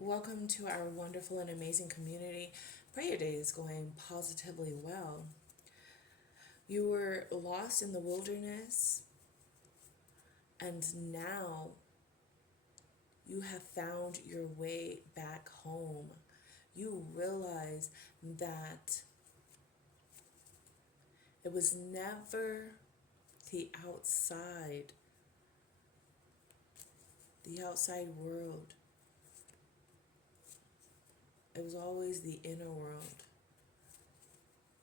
Welcome to our wonderful and amazing community. Pray your day is going positively well. You were lost in the wilderness, and now you have found your way back home. You realize that it was never the outside world. It was always the inner world.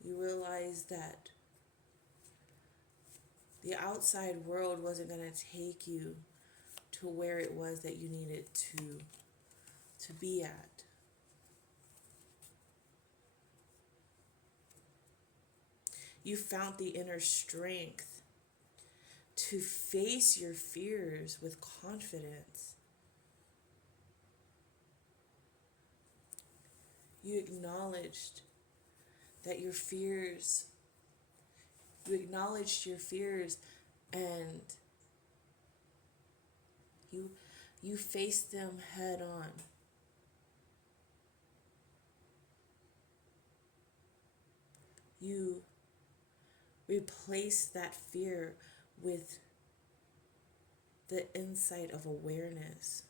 You realize that the outside world wasn't going to take you to where it was that you needed to be at. You found the inner strength to face your fears with confidence. You acknowledged that you acknowledged your fears, and you faced them head on. You replaced that fear with the insight of awareness.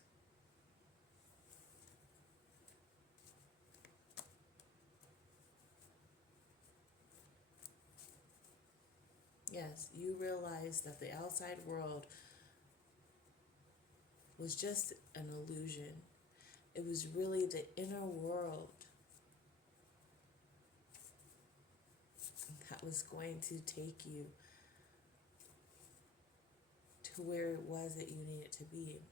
Yes, you realize that the outside world was just an illusion. It was really the inner world that was going to take you to where it was that you needed to be.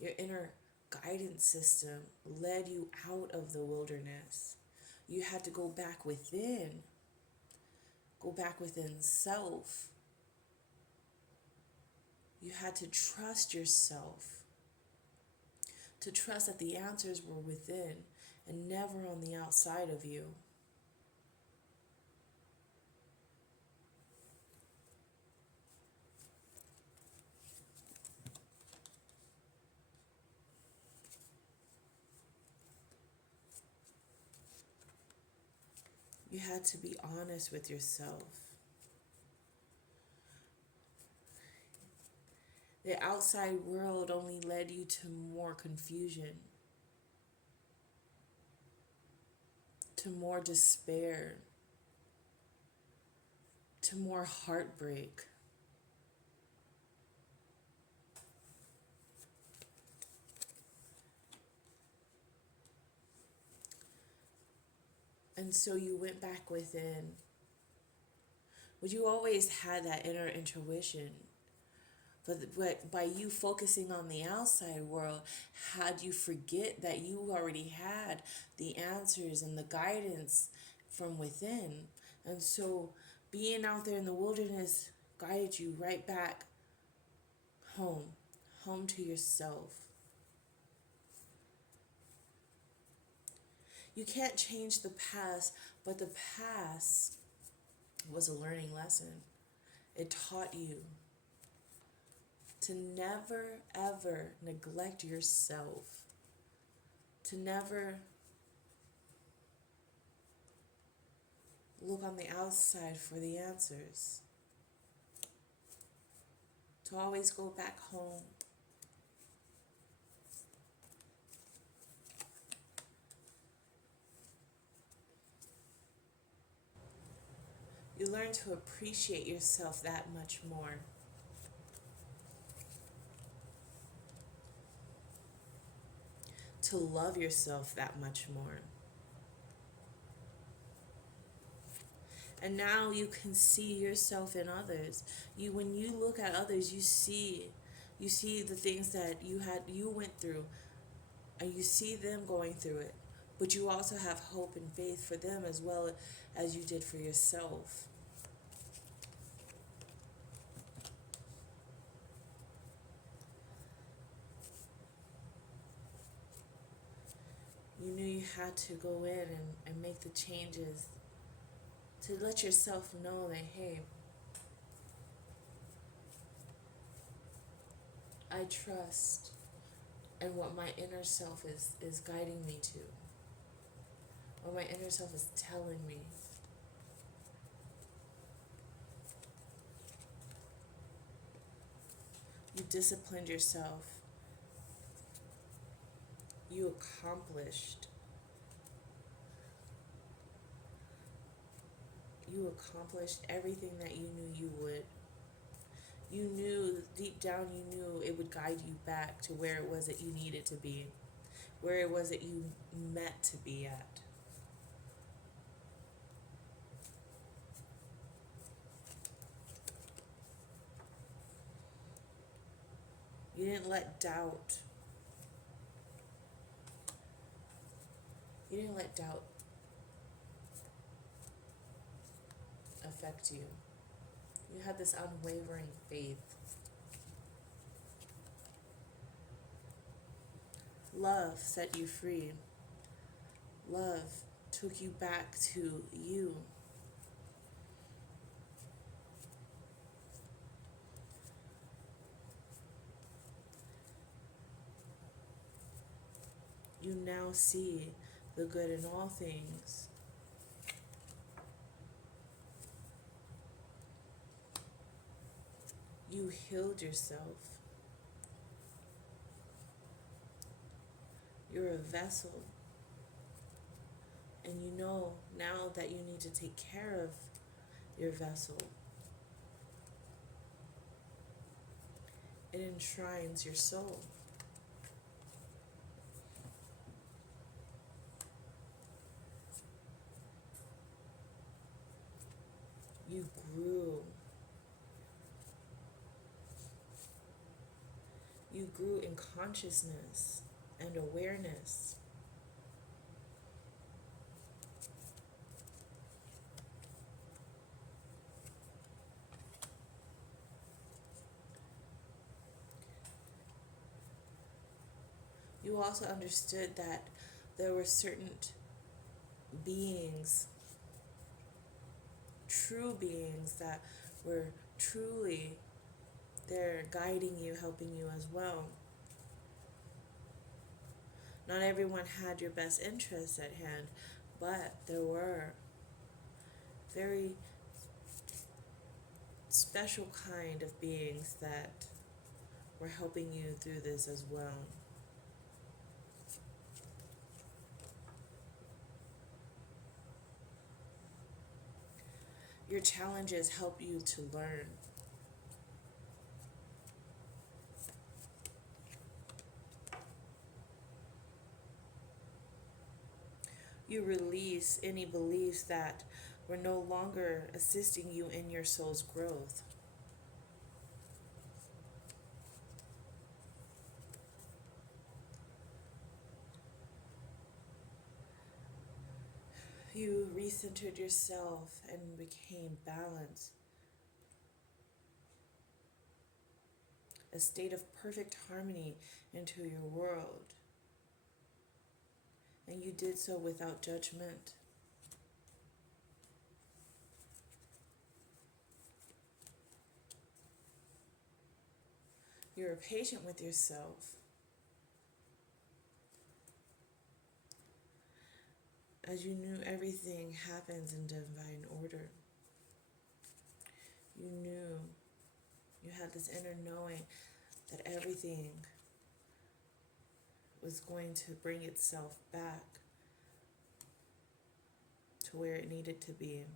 Your inner guidance system led you out of the wilderness. You had to go back within self. You had to trust yourself, to trust that the answers were within and never on the outside of you. You had to be honest with yourself. The outside world only led you to more confusion, to more despair, to more heartbreak. And so you went back within. But you always had that inner intuition. But by you focusing on the outside world, had you forget that you already had the answers and the guidance from within. And so being out there in the wilderness guided you right back home, home to yourself. You can't change the past, but the past was a learning lesson. It taught you to never ever neglect yourself, to never look on the outside for the answers, to always go back home. You learn to appreciate yourself that much more. To love yourself that much more. And now you can see yourself in others. When you look at others, you see the things that you went through, and you see them going through it. But you also have hope and faith for them as well as you did for yourself. You knew you had to go in and make the changes to let yourself know that, hey, I trust and what my inner self is guiding me to, what my inner self is telling me. You disciplined yourself. You accomplished. You accomplished everything that you knew you would. You knew, deep down, you knew it would guide you back to where it was that you needed to be, where it was that you meant to be at. You didn't let doubt, you didn't let doubt affect you. You had this unwavering faith. Love set you free. Love took you back to you. You now see the good in all things. You healed yourself. You're a vessel. And you know now that you need to take care of your vessel. It enshrines your soul. You grew. You grew in consciousness and awareness. You also understood that there were certain beings, true beings, that were truly there guiding you, helping you as well. Not everyone had your best interests at hand, but there were very special kind of beings that were helping you through this as well. Your challenges help you to learn. You release any beliefs that were no longer assisting you in your soul's growth. You recentered yourself and became balanced. A state of perfect harmony into your world. And you did so without judgment. You were patient with yourself. As you knew everything happens in divine order. You knew, you had this inner knowing that everything was going to bring itself back to where it needed to be.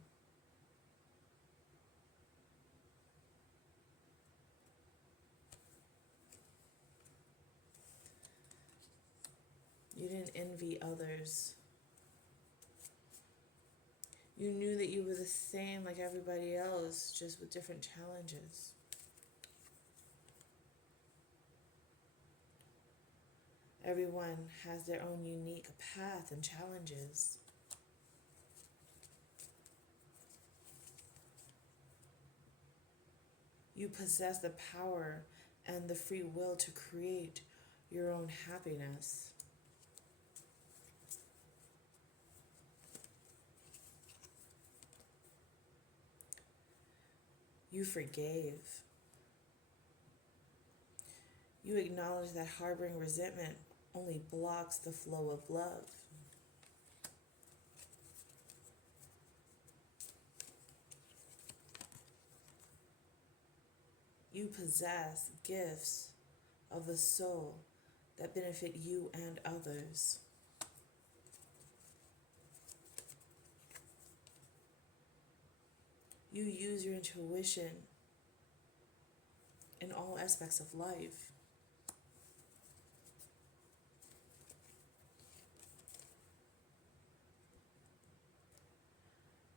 You didn't envy others. You knew that you were the same like everybody else, just with different challenges. Everyone has their own unique path and challenges. You possess the power and the free will to create your own happiness. You forgave. You acknowledge that harboring resentment only blocks the flow of love. You possess gifts of the soul that benefit you and others. You use your intuition in all aspects of life.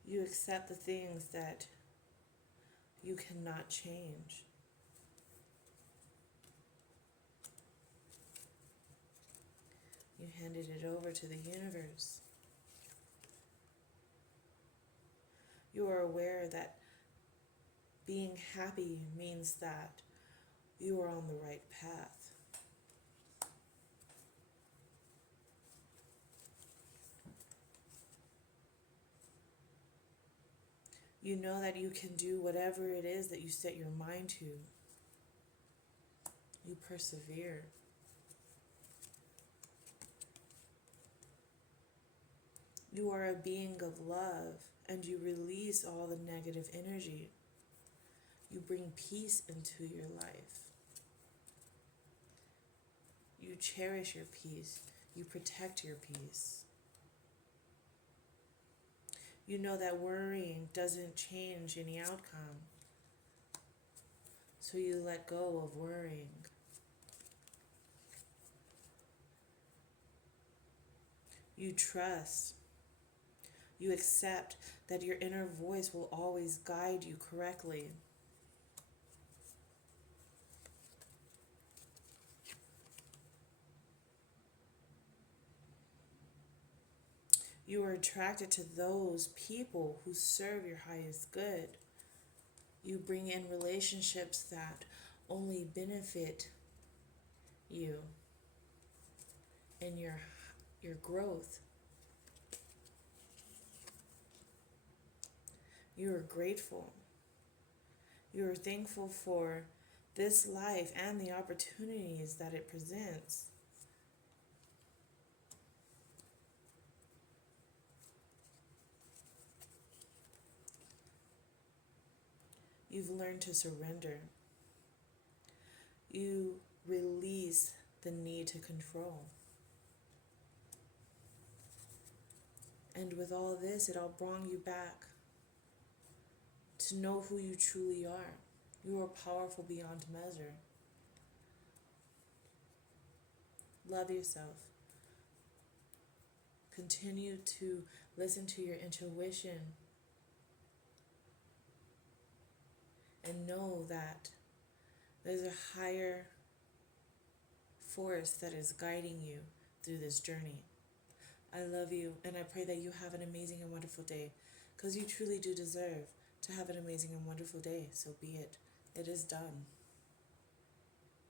You accept the things that you cannot change. You handed it over to the universe. You are aware that being happy means that you are on the right path. You know that you can do whatever it is that you set your mind to. You persevere. You are a being of love, and you release all the negative energy. You bring peace into your life. You cherish your peace. You protect your peace. You know that worrying doesn't change any outcome. So you let go of worrying. You trust. You accept that your inner voice will always guide you correctly. You are attracted to those people who serve your highest good. You bring in relationships that only benefit you and your growth. You are grateful. You are thankful for this life and the opportunities that it presents. You've learned to surrender. You release the need to control. And with all this, it all brought you back to know who you truly are. You are powerful beyond measure. Love yourself. Continue to listen to your intuition and know that there's a higher force that is guiding you through this journey. I love you, and I pray that you have an amazing and wonderful day, because you truly do deserve to have an amazing and wonderful day. So be it. It is done.